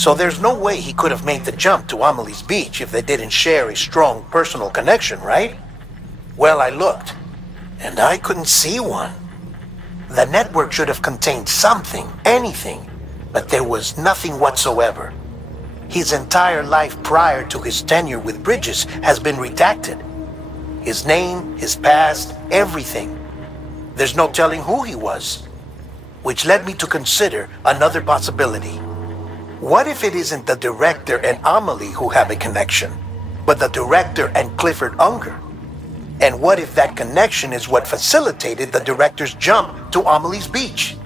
So there's no way he could have made the jump to Amelie's beach if they didn't share a strong personal connection, right? Well, I looked, and I couldn't see one. The network should have contained something, anything, but there was nothing whatsoever. His entire life prior to his tenure with Bridges has been redacted. His name, his past, everything. There's no telling who he was. Which led me to consider another possibility. What if it isn't the director and Amelie who have a connection, but the director and Clifford Unger? And what if that connection is what facilitated the director's jump to Amelie's beach?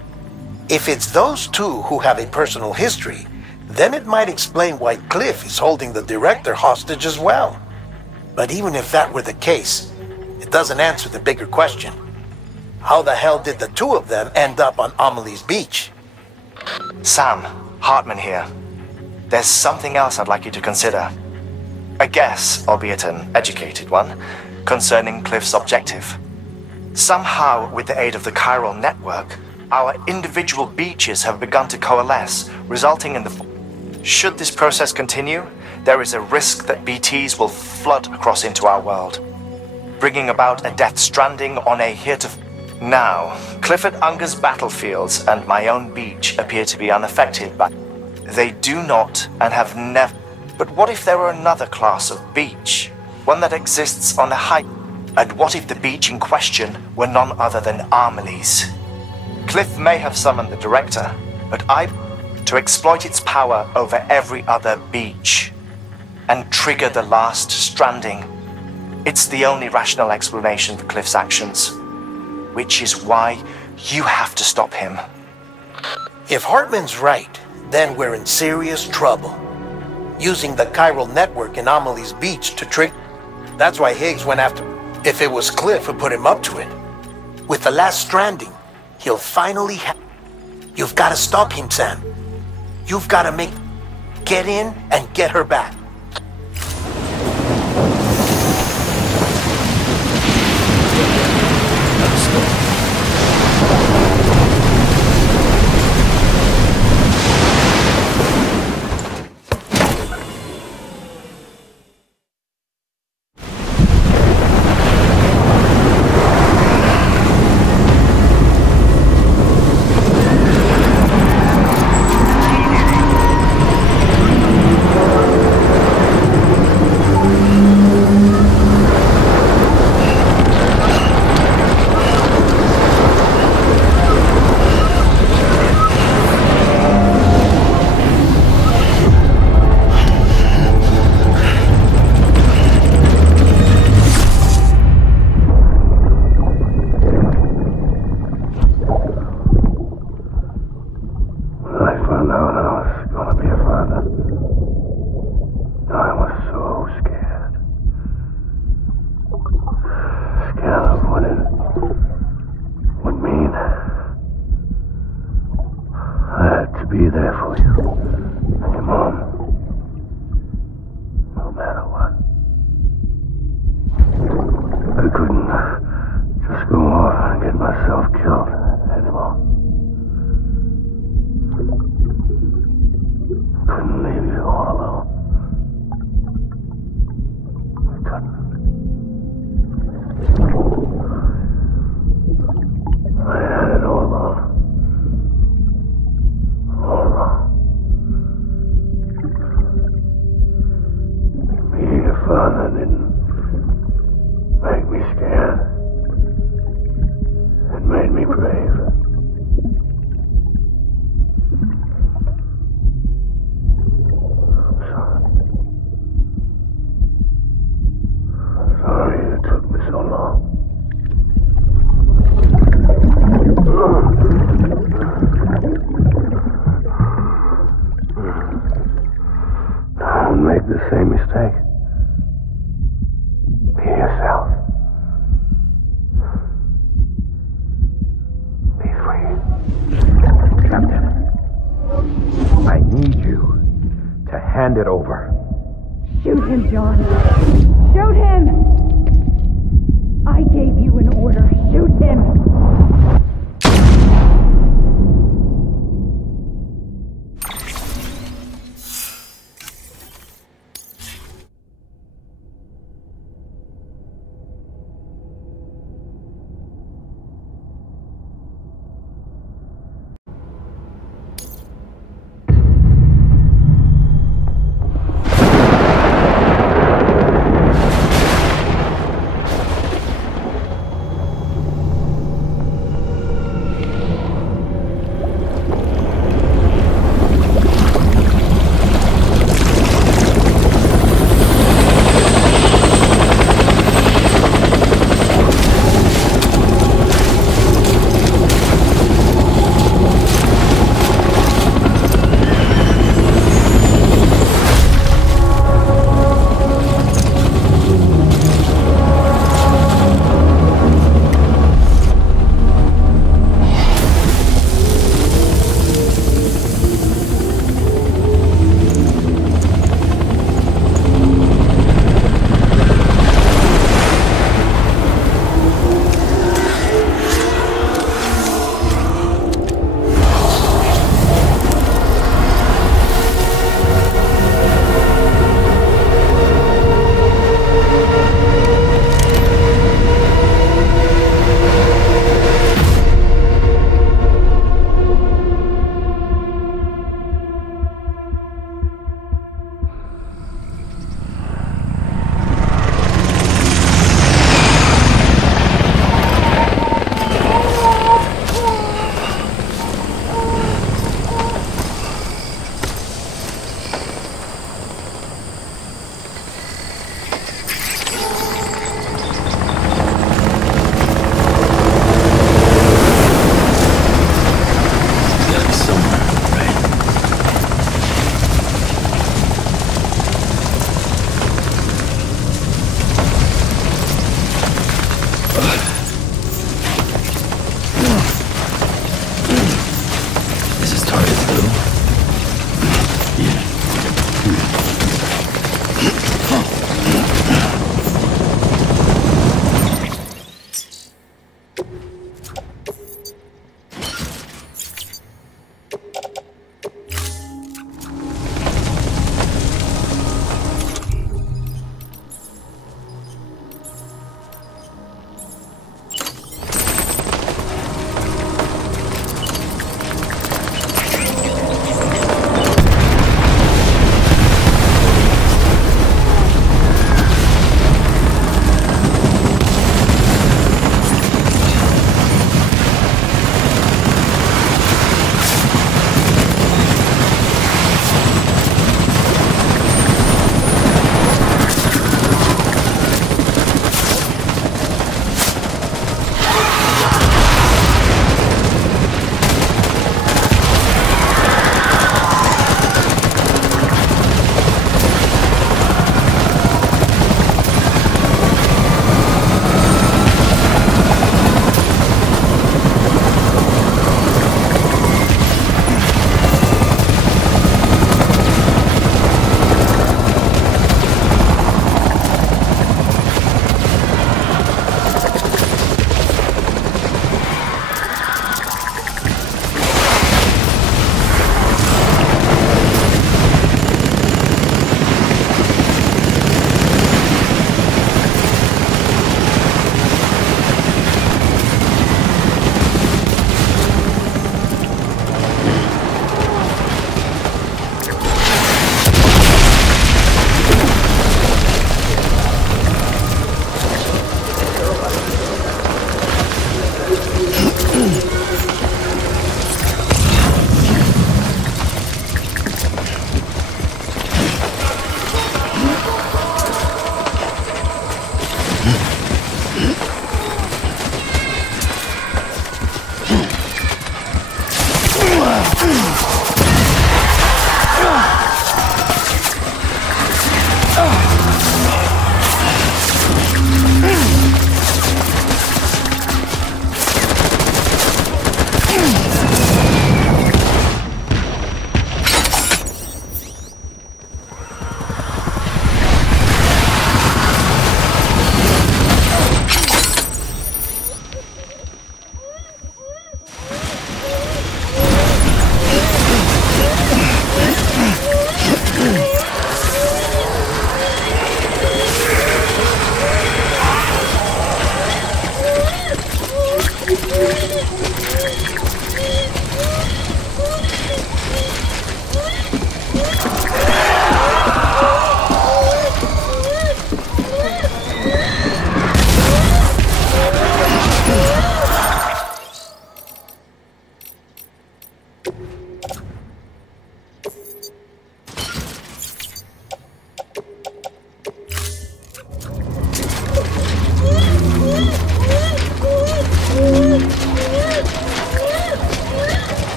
If it's those two who have a personal history, then it might explain why Cliff is holding the director hostage as well. But even if that were the case, it doesn't answer the bigger question. How the hell did the two of them end up on Amelie's beach? Sam, Hartman here. There's something else I'd like you to consider. A guess, albeit an educated one, concerning Cliff's objective. Somehow, with the aid of the chiral network, our individual beaches have begun to coalesce, resulting in the... Should this process continue, there is a risk that BTs will flood across into our world, bringing about a death stranding on a heretofore... Now, Clifford Unger's battlefields and my own beach appear to be unaffected, but they do not and have never... But what if there were another class of beach? One that exists on a height? And what if the beach in question were none other than Amelie's? Cliff may have summoned the director, but to exploit its power over every other beach and trigger the last stranding. It's the only rational explanation for Cliff's actions, which is why you have to stop him. If Hartman's right, then we're in serious trouble. Using the chiral network in Amelie's beach to trick... That's why Higgs went after... If it was Cliff who put him up to it. With the last stranding, he'll finally have... You've got to stop him, Sam. You've got to get in and get her back.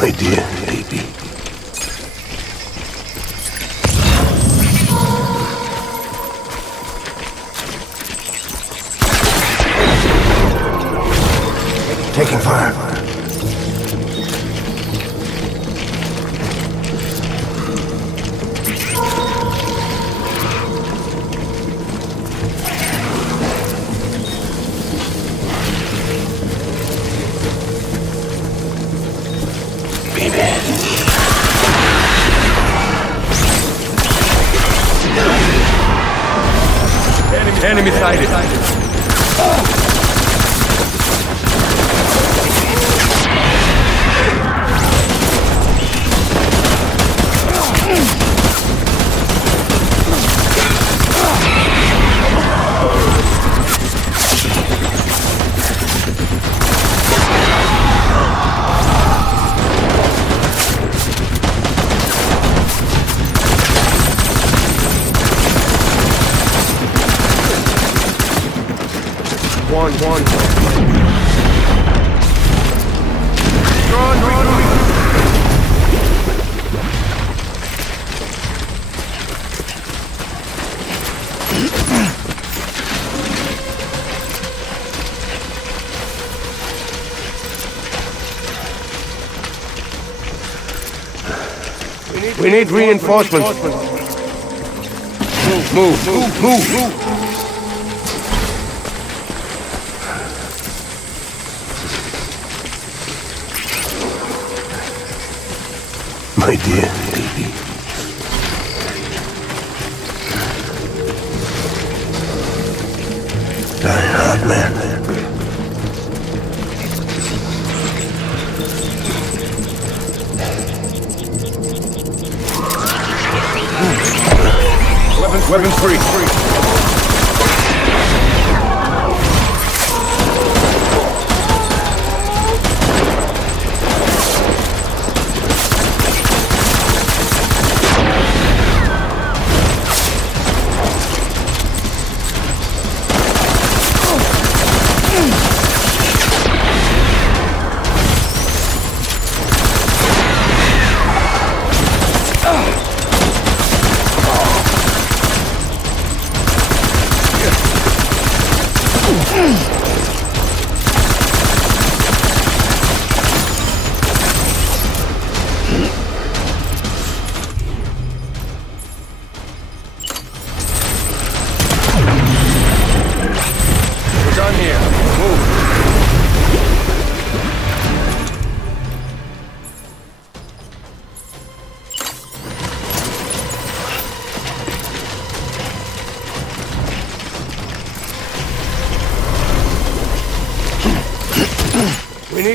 My dear baby. Taking fire. Enemy sighted. One. We need reinforcements. Move. My dear baby. Die hard, man. Weapons free.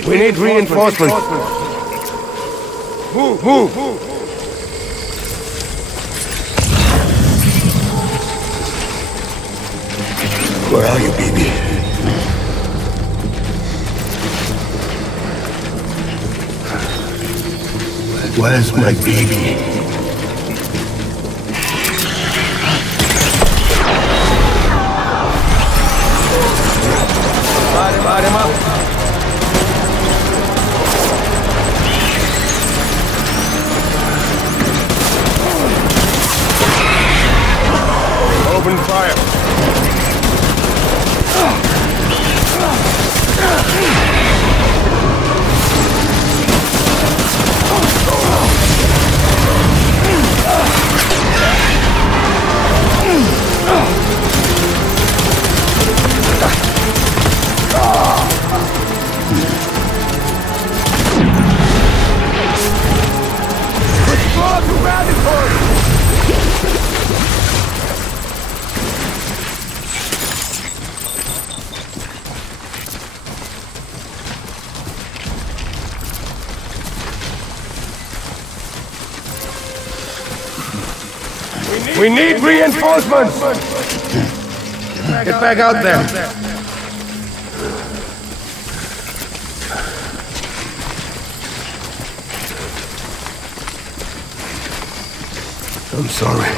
We need reinforcements. Move. Where are you, baby? Where's my baby? Light him up. Open fire. We need reinforcements! Get back out there! I'm sorry.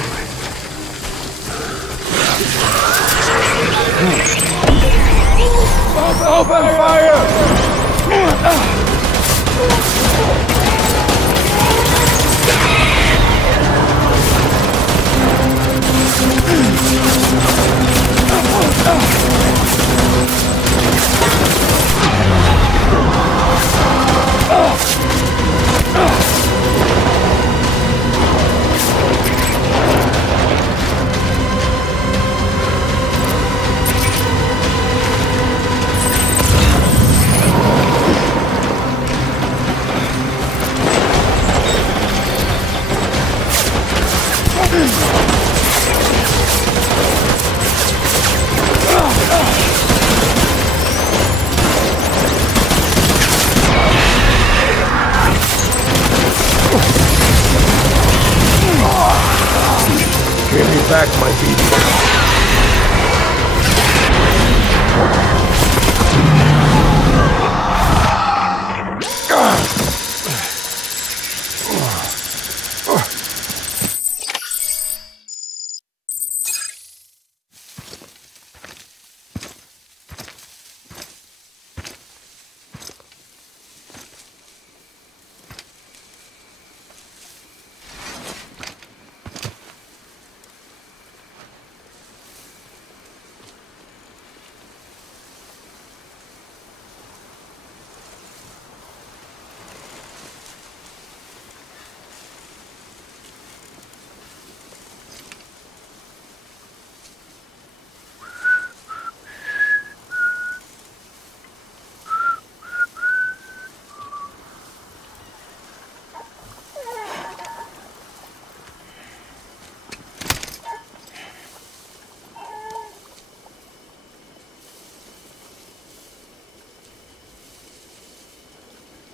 Open fire! back, my baby.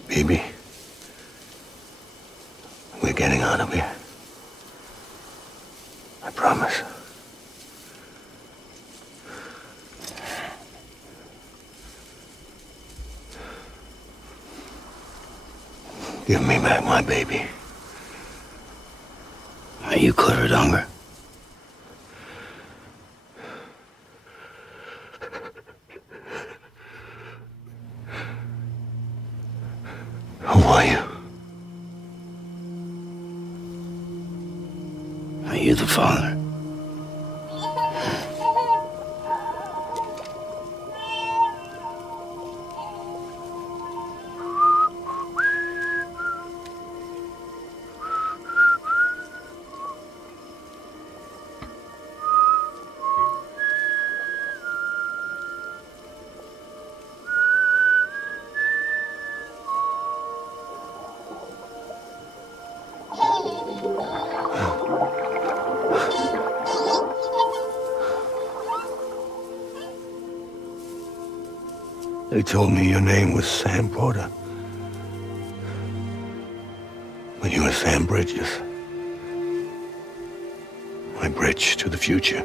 Baby, we're getting out of here. I promise. Give me back my baby. Are you Clifford Unger? Who are you? Are you the father? They told me your name was Sam Porter. But you were Sam Bridges. My bridge to the future.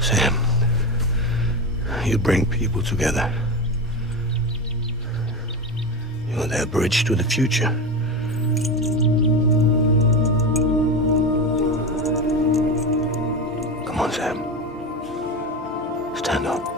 Sam, you bring people together. You're their bridge to the future. Come on, Sam. Stand up.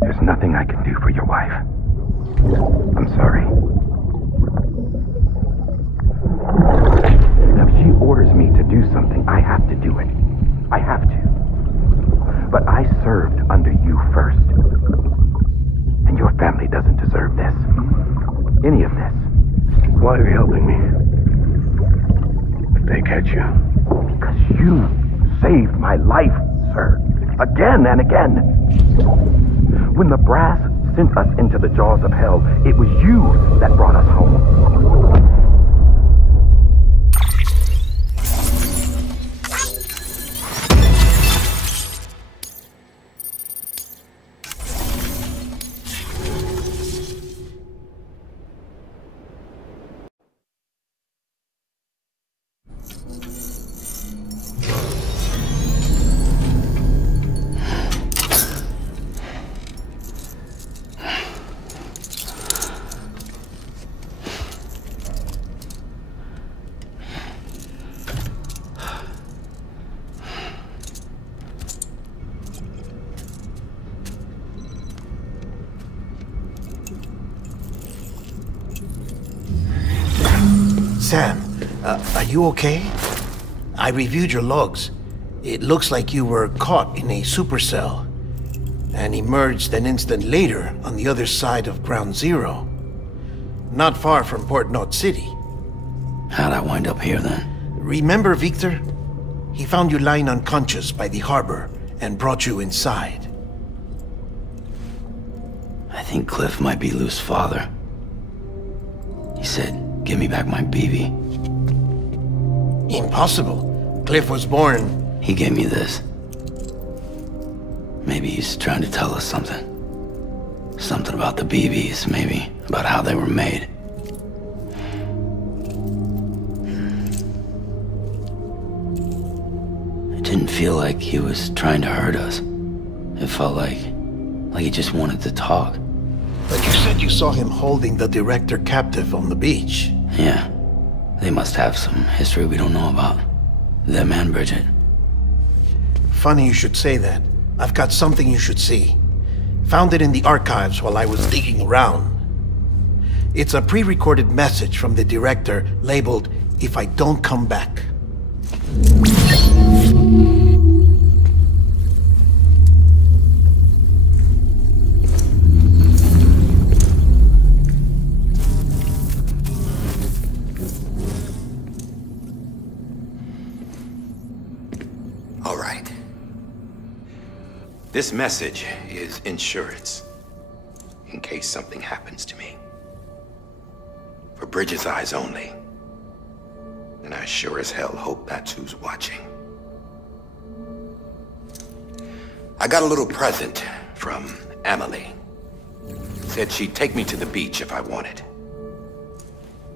There's nothing I can do for your wife. I'm sorry. Now, if she orders me to do something, I have to do it. I have to. But I served under you first. And your family doesn't deserve this. Any of this. Why are you helping me? If they catch you. Because you saved my life, sir. Again and again. When the brass sent us into the jaws of hell, it was you that brought us home. Sam, are you okay? I reviewed your logs. It looks like you were caught in a supercell and emerged an instant later on the other side of Ground Zero. Not far from Port Knot City. How'd I wind up here then? Remember Victor? He found you lying unconscious by the harbor and brought you inside. I think Cliff might be Lou's father. He said, "Give me back my BB." Impossible. Cliff was born... He gave me this. Maybe he's trying to tell us something. Something about the BBs, maybe. About how they were made. It didn't feel like he was trying to hurt us. It felt like he just wanted to talk. But you said you saw him holding the director captive on the beach. Yeah. They must have some history we don't know about. Them and Bridget. Funny you should say that. I've got something you should see. Found it in the archives while I was digging around. It's a pre-recorded message from the director labeled, "If I don't come back." All right. This message is insurance, in case something happens to me. For Bridget's eyes only. And I sure as hell hope that's who's watching. I got a little present from Emily. Said she'd take me to the beach if I wanted.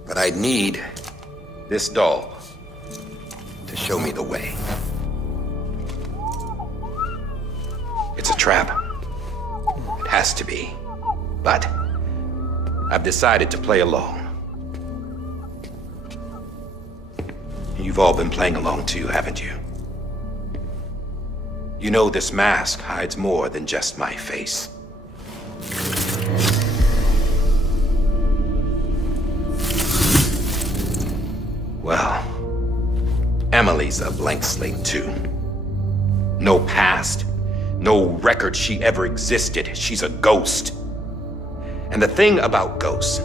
But I'd need this doll to show me the way. It's a trap. It has to be. But I've decided to play along. You've all been playing along too, haven't you? You know this mask hides more than just my face. Well, Emily's a blank slate too. No past. No record she ever existed. She's a ghost. And the thing about ghosts,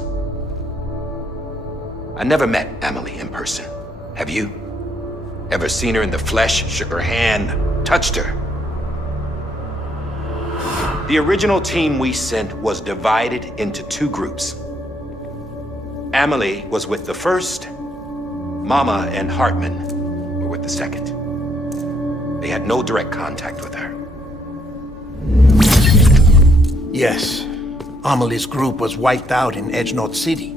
I never met Emily in person. Have you? Ever seen her in the flesh, shook her hand, touched her? The original team we sent was divided into two groups. Emily was with the first. Mama and Hartman were with the second. They had no direct contact with her. Yes. Amelie's group was wiped out in Edge Knot City.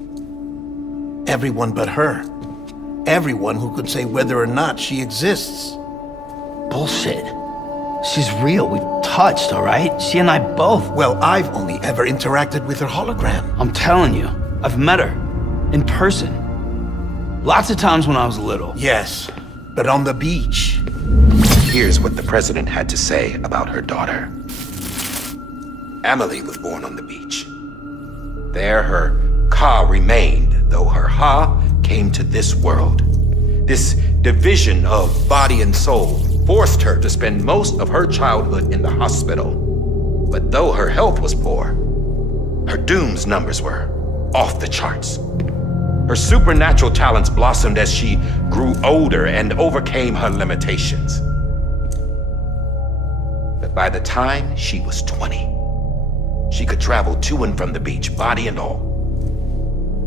Everyone but her. Everyone who could say whether or not she exists. Bullshit. She's real. We've touched, all right? She and I both. Well, I've only ever interacted with her hologram. I'm telling you, I've met her. In person. Lots of times when I was little. Yes, but on the beach. Here's what the president had to say about her daughter. Emily was born on the beach. There her Ka remained, though her Ha came to this world. This division of body and soul forced her to spend most of her childhood in the hospital. But though her health was poor, her Doom's numbers were off the charts. Her supernatural talents blossomed as she grew older and overcame her limitations. But by the time she was 20, she could travel to and from the beach, body and all.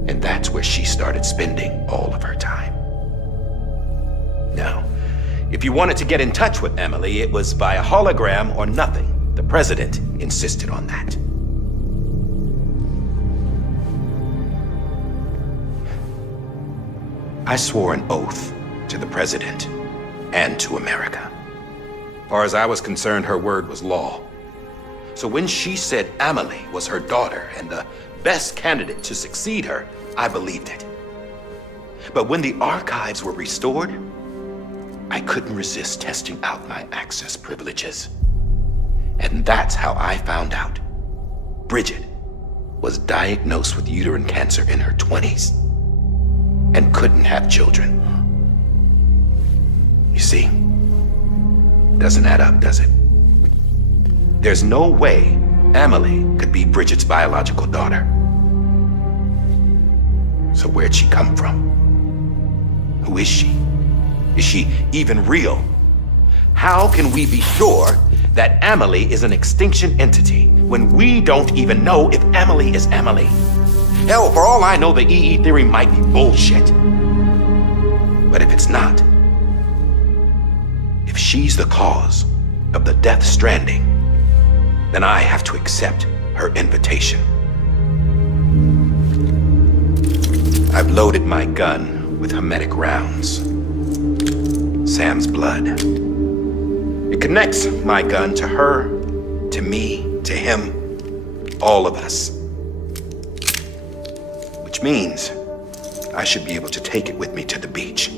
And that's where she started spending all of her time. Now, if you wanted to get in touch with Emily, it was via hologram or nothing. The president insisted on that. I swore an oath to the president and to America. As far as I was concerned, her word was law. So when she said Amelie was her daughter and the best candidate to succeed her, I believed it. But when the archives were restored, I couldn't resist testing out my access privileges. And that's how I found out Bridget was diagnosed with uterine cancer in her 20s and couldn't have children. You see, doesn't add up, does it? There's no way Amelie could be Bridget's biological daughter. So where'd she come from? Who is she? Is she even real? How can we be sure that Amelie is an extinction entity when we don't even know if Amelie is Amelie? Hell, for all I know, the EE theory might be bullshit. But if it's not, if she's the cause of the death stranding, then I have to accept her invitation. I've loaded my gun with hermetic rounds. Sam's blood. It connects my gun to her, to me, to him, all of us. Which means I should be able to take it with me to the beach.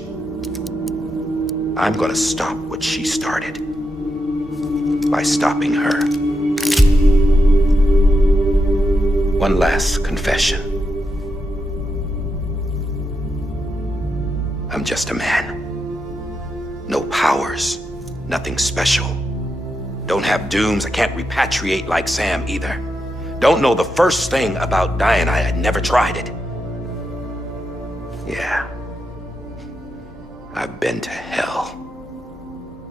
I'm gonna stop what she started by stopping her. One last confession. I'm just a man. No powers, nothing special. Don't have dooms, I can't repatriate like Sam either. Don't know the first thing about dying, I had never tried it. Yeah. I've been to hell.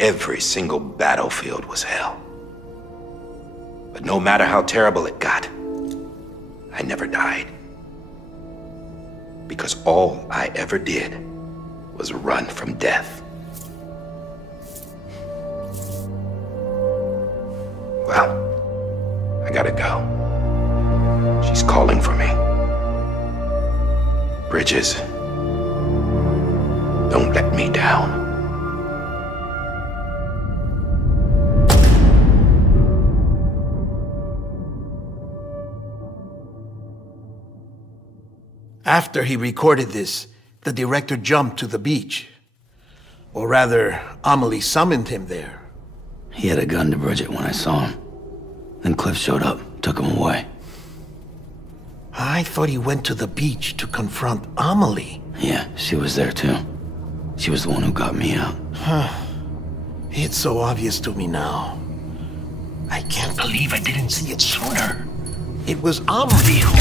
Every single battlefield was hell. But no matter how terrible it got, I never died. Because all I ever did was run from death. Well, I gotta go. She's calling for me. Bridges, don't let me down. After he recorded this, the director jumped to the beach. Or rather, Amelie summoned him there. He had a gun to Bridget when I saw him. Then Cliff showed up, took him away. I thought he went to the beach to confront Amelie. Yeah, she was there too. She was the one who got me out. It's so obvious to me now. I can't believe I didn't see it sooner. It was Amelie who...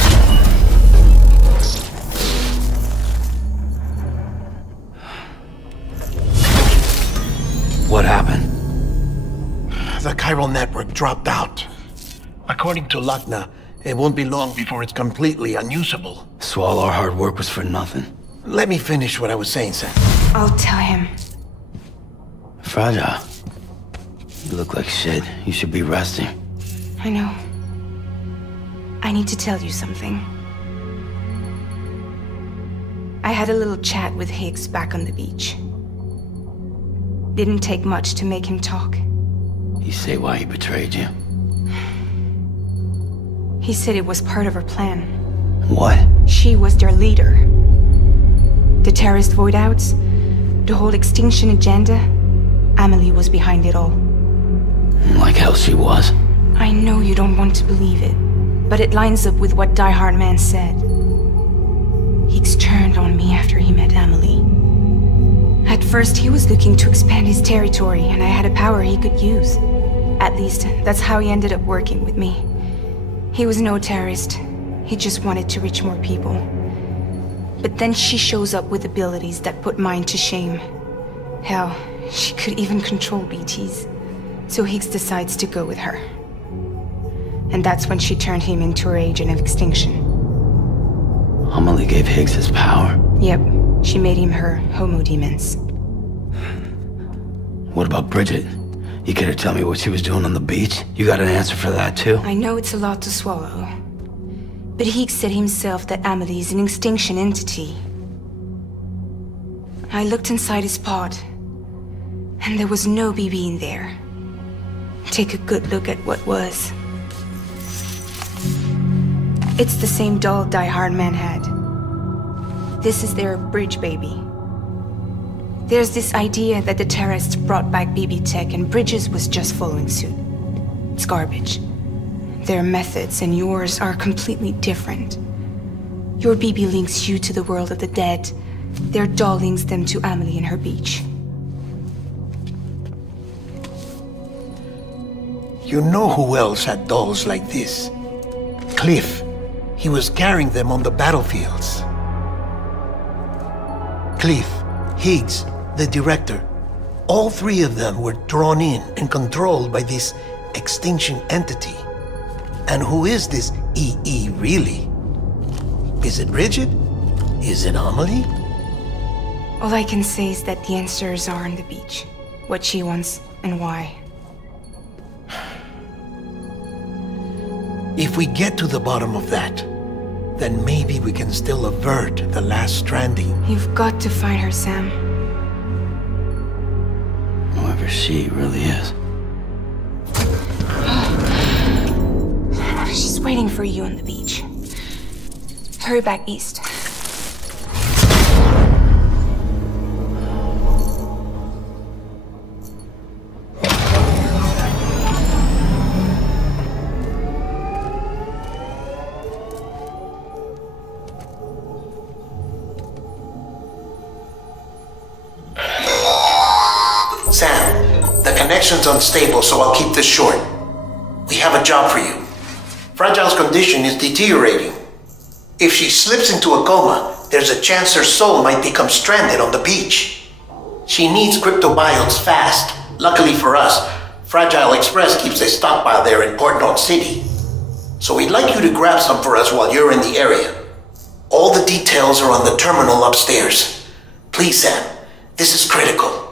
What happened? The chiral network dropped out. According to Lachna, it won't be long before it's completely unusable. So all our hard work was for nothing. Let me finish what I was saying, Sam. I'll tell him. Fragile. You look like shit. You should be resting. I know. I need to tell you something. I had a little chat with Higgs back on the beach. Didn't take much to make him talk. You say why he betrayed you? He said it was part of her plan. What? She was their leader. The terrorist void-outs, the whole extinction agenda, Amelie was behind it all. Like hell she was. I know you don't want to believe it, but it lines up with what Die Hard Man said. Higgs turned on me after he met Amelie. At first, he was looking to expand his territory, and I had a power he could use. At least, that's how he ended up working with me. He was no terrorist. He just wanted to reach more people. But then she shows up with abilities that put mine to shame. Hell, she could even control BTs. So Higgs decides to go with her. And that's when she turned him into her agent of extinction. Amelie gave Higgs his power? Yep, she made him her homo demens. What about Bridget? You care to tell me what she was doing on the beach? You got an answer for that too? I know it's a lot to swallow. But Higgs said himself that Amelie is an extinction entity. I looked inside his pod, and there was no BB in there. Take a good look at what was. It's the same doll Die Hard Man had. This is their bridge baby. There's this idea that the terrorists brought back BB tech and Bridges was just following suit. It's garbage. Their methods and yours are completely different. Your BB links you to the world of the dead. Their doll links them to Amelie and her beach. You know who else had dolls like this? Cliff. He was carrying them on the battlefields. Cliff, Higgs, the director. All three of them were drawn in and controlled by this extinction entity. And who is this EE really? Is it Bridget? Is it Amelie? All I can say is that the answers are on the beach. What she wants and why. If we get to the bottom of that, then maybe we can still avert the last stranding. You've got to find her, Sam. Whoever she really is. She's waiting for you on the beach. Hurry back east. Sam, the connection's unstable, so I'll keep this short. We have a job for you. Fragile's condition is deteriorating. If she slips into a coma, there's a chance her soul might become stranded on the beach. She needs cryptobiotes fast. Luckily for us, Fragile Express keeps a stockpile there in Port North City. So we'd like you to grab some for us while you're in the area. All the details are on the terminal upstairs. Please, Sam, this is critical.